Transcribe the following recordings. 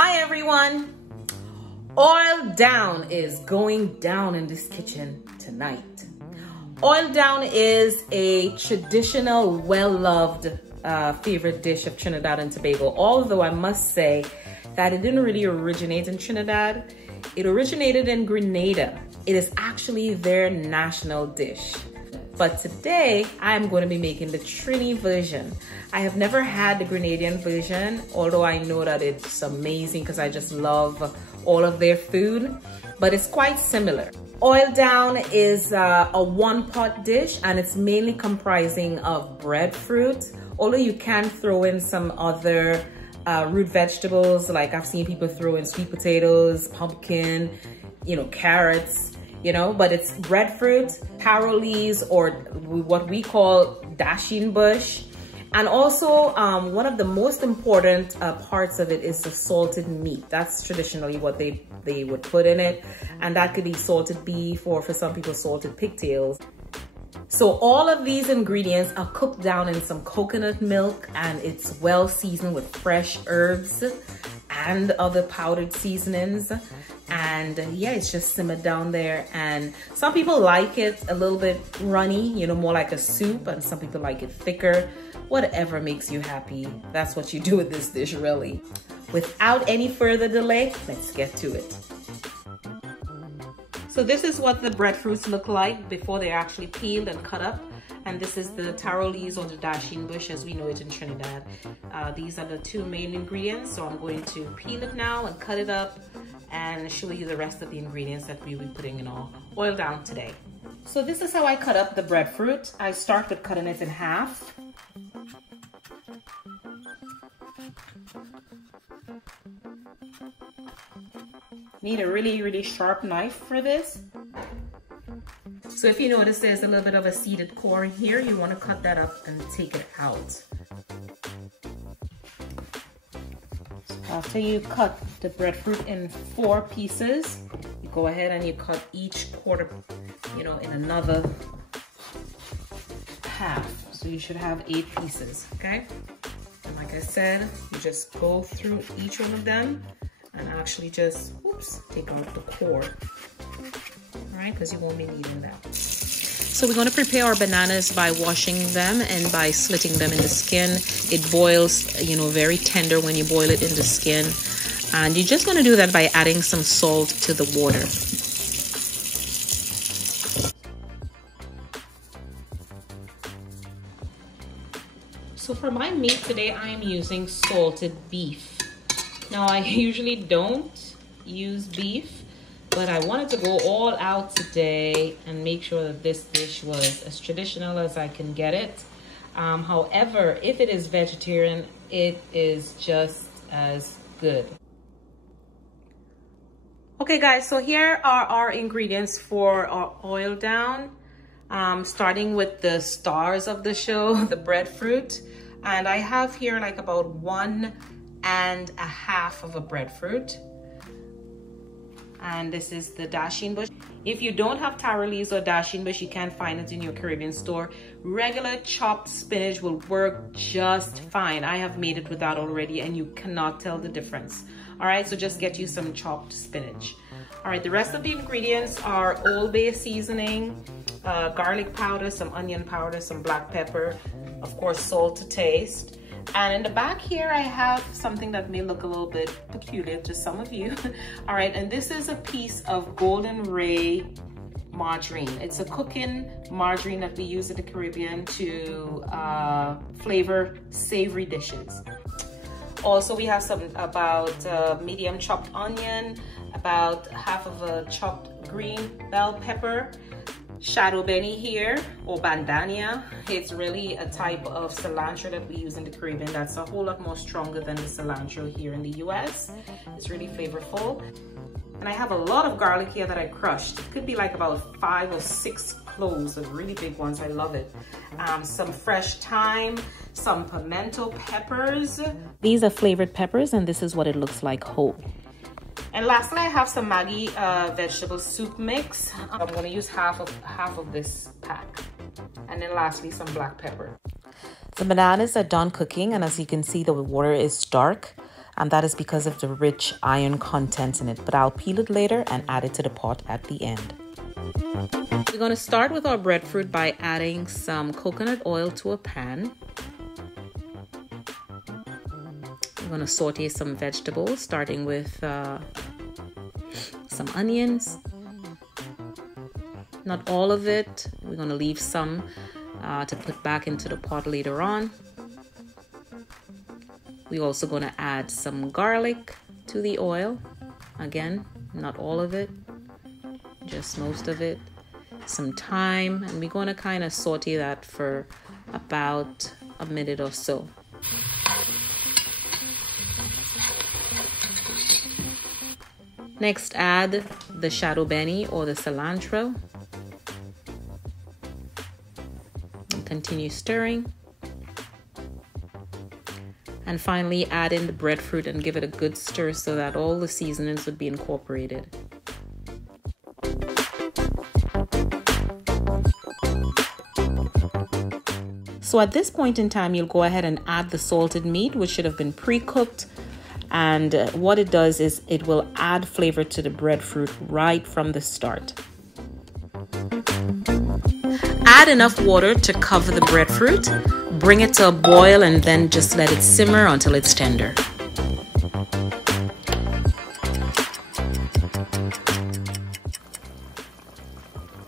Hi everyone. Oil down is going down in this kitchen tonight. Oil down is a traditional, well-loved favorite dish of Trinidad and Tobago. Although I must say that it didn't really originate in Trinidad. It originated in Grenada. It is actually their national dish. But today I'm going to be making the Trini version. I have never had the Grenadian version, although I know that it's amazing because I just love all of their food, but it's quite similar. Oil down is a one-pot dish and it's mainly comprising of breadfruit, although you can throw in some other root vegetables, like I've seen people throw in sweet potatoes, pumpkin, carrots, but it's breadfruit, taro leaves, or what we call dasheen bush. And also one of the most important parts of it is the salted meat. That's traditionally what they would put in it. And that could be salted beef, or for some people salted pigtails. So all of these ingredients are cooked down in some coconut milk, and it's well seasoned with fresh herbs and other powdered seasonings. And yeah, it's just simmered down there. And some people like it a little bit runny, more like a soup, and some people like it thicker. Whatever makes you happy, that's what you do with this dish, really. Without any further delay, let's get to it. So this is what the breadfruits look like before they're actually peeled and cut up. And this is the taro leaves, or the dasheen bush as we know it in Trinidad. These are the two main ingredients. So I'm going to peel it now and cut it up and show you the rest of the ingredients that we'll be putting in our oil down today. So this is how I cut up the breadfruit. I start with cutting it in half. Need a really sharp knife for this. So if you notice there's a little bit of a seeded core here, you want to cut that up and take it out. So after you cut the breadfruit in 4 pieces, you go ahead and you cut each quarter, in another half. So you should have 8 pieces, okay? And like I said, you just go through each one of them and actually just, take out the core. All right, because you won't be needing that. So we're going to prepare our bananas by washing them and by slitting them in the skin. It boils, very tender when you boil it in the skin. And you're just going to do that by adding some salt to the water. So for my meat today, I am using salted beef. Now I usually don't use beef, but I wanted to go all out today and make sure that this dish was as traditional as I can get it. However, if it is vegetarian, it is just as good. Okay guys, so here are our ingredients for our oil down. Starting with the stars of the show, the breadfruit. And I have here like about 1 1/2 of a breadfruit. And this is the dasheen bush. If you don't have taro leaves or dasheen bush, you can find it in your Caribbean store. Regular chopped spinach will work just fine. I have made it with that already and you cannot tell the difference. All right, so just get you some chopped spinach. All right, the rest of the ingredients are Old Bay seasoning, garlic powder, some onion powder, some black pepper, of course, salt to taste. And in the back here, I have something that may look a little bit peculiar to some of you. All right, and this is a piece of golden ray margarine. It's a cooking margarine that we use in the Caribbean to flavor savory dishes. Also, we have about medium chopped onion, about 1/2 of a chopped green bell pepper, shadow beni here, or bandania. It's really a type of cilantro that we use in the Caribbean that's a whole lot more stronger than the cilantro here in the US. It's really flavorful. And I have a lot of garlic here that I crushed. It could be like about 5 or 6 cloves of really big ones. I love it. Some fresh thyme, some pimento peppers. These are flavored peppers, and this is what it looks like whole. And lastly, I have some Maggi vegetable soup mix. I'm going to use half of this pack. And then lastly, some black pepper. The bananas are done cooking, and as you can see, the water is dark. and that is because of the rich iron content in it, but I'll peel it later and add it to the pot at the end. We're going to start with our breadfruit by adding some coconut oil to a pan. We're going to saute some vegetables, starting with some onions. Not all of it. We're going to leave some to put back into the pot later on. We're also going to add some garlic to the oil. Again, not all of it, just most of it. Some thyme, and we're going to kind of saute that for about a minute or so. Next, add the beni or the cilantro. And continue stirring. And finally, add in the breadfruit and give it a good stir so that all the seasonings would be incorporated. So at this point in time, you'll go ahead and add the salted meat, which should have been pre-cooked. And what it does is it will add flavor to the breadfruit right from the start. Add enough water to cover the breadfruit, bring it to a boil, and then just let it simmer until it's tender.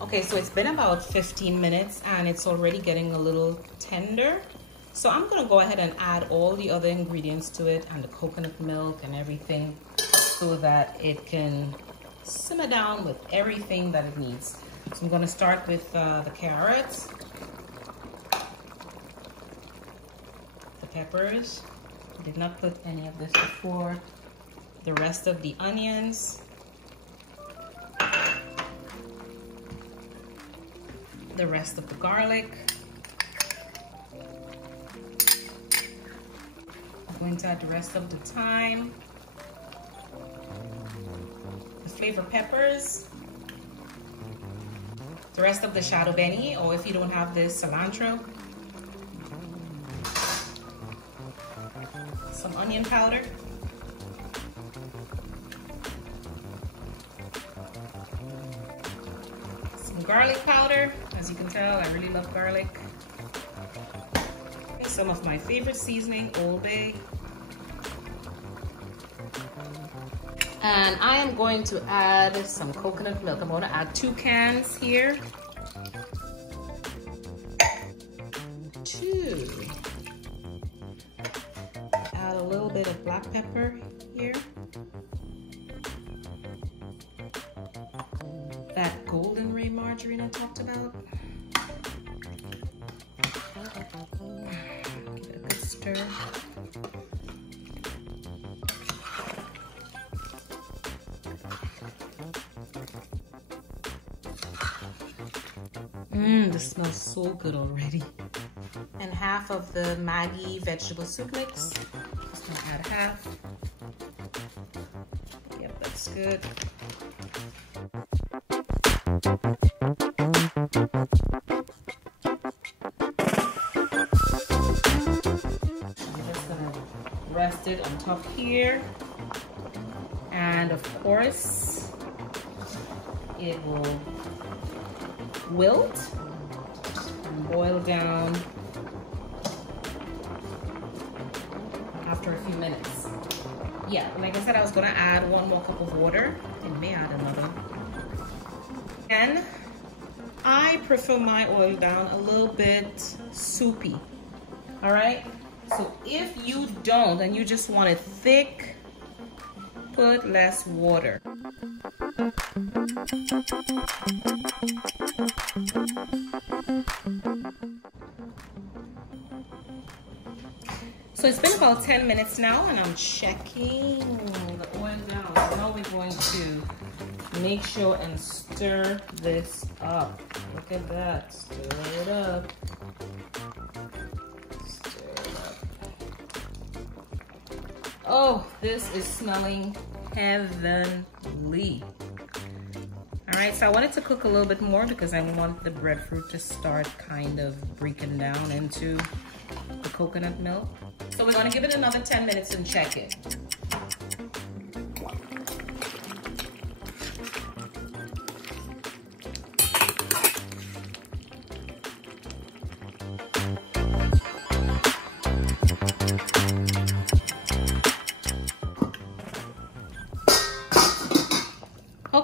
Okay, so it's been about 15 minutes and it's already getting a little tender. So I'm gonna go ahead and add all the other ingredients to it and the coconut milk and everything so that it can simmer down with everything that it needs. So I'm gonna start with the carrots, the peppers. I did not put any of this before. The rest of the onions, the rest of the garlic. I'm going to add the rest of the thyme, the flavor peppers, the rest of the beni, or if you don't have this, cilantro, some onion powder, some garlic powder. As you can tell, I really love garlic. Some of my favorite seasoning, Old Bay. And I am going to add some coconut milk. I'm going to add 2 cans here. 2. Add a little bit of black pepper here. That golden ray margarine I talked about. Give it a good stir. This smells so good already. And half of the Maggi vegetable soup mix. Just gonna add half. Yep, that's good. I'm just gonna rest it on top here. And of course, it will wilt and boil down after a few minutes. Yeah, like I said, I was gonna add 1 more cup of water and may add another. And I prefer my oil down a little bit soupy. All right, so if you don't and you just want it thick, put less water. So it's been about 10 minutes now and I'm checking the oil down. Now we're going to make sure and stir this up. Look at that, stir it up. Stir it up. Oh, this is smelling heavenly. All right, so I wanted to cook a little bit more because I want the breadfruit to start kind of breaking down into the coconut milk. So we're gonna give it another 10 minutes and check it.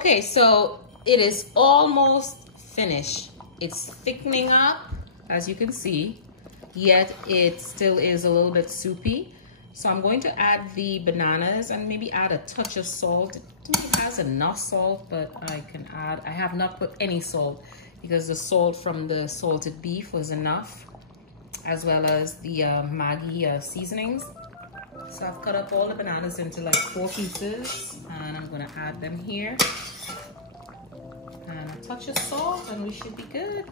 Okay, so it is almost finished. It's thickening up, as you can see, yet it still is a little bit soupy. So I'm going to add the bananas and maybe add a touch of salt. It has enough salt, but I have not put any salt because the salt from the salted beef was enough, as well as the Maggi seasonings. So I've cut up all the bananas into like 4 pieces, and I'm gonna add them here. And a touch of salt, and we should be good.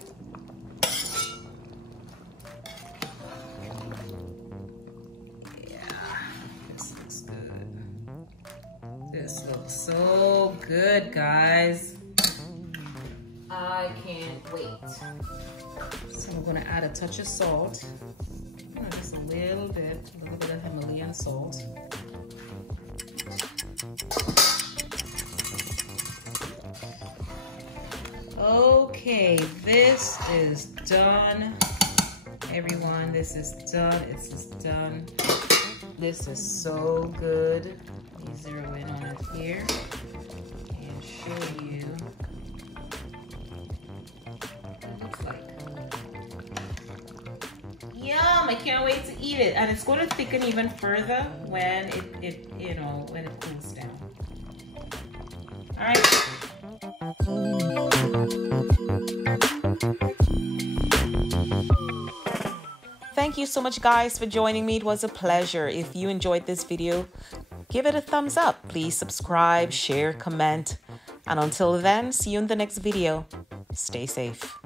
This looks so good, guys. I can't wait. So I'm gonna add a touch of salt. Just a little bit of Himalayan salt. Okay, this is done. Everyone, this is done. This is done. This is so good. Let me zero in on it here and show you what it looks like. Yum! I can't wait to eat it, and it's going to thicken even further when it cools down. All right. Thank you so much, guys, for joining me. It was a pleasure. If you enjoyed this video, give it a thumbs up. Please subscribe, share, comment. And until then, see you in the next video. Stay safe.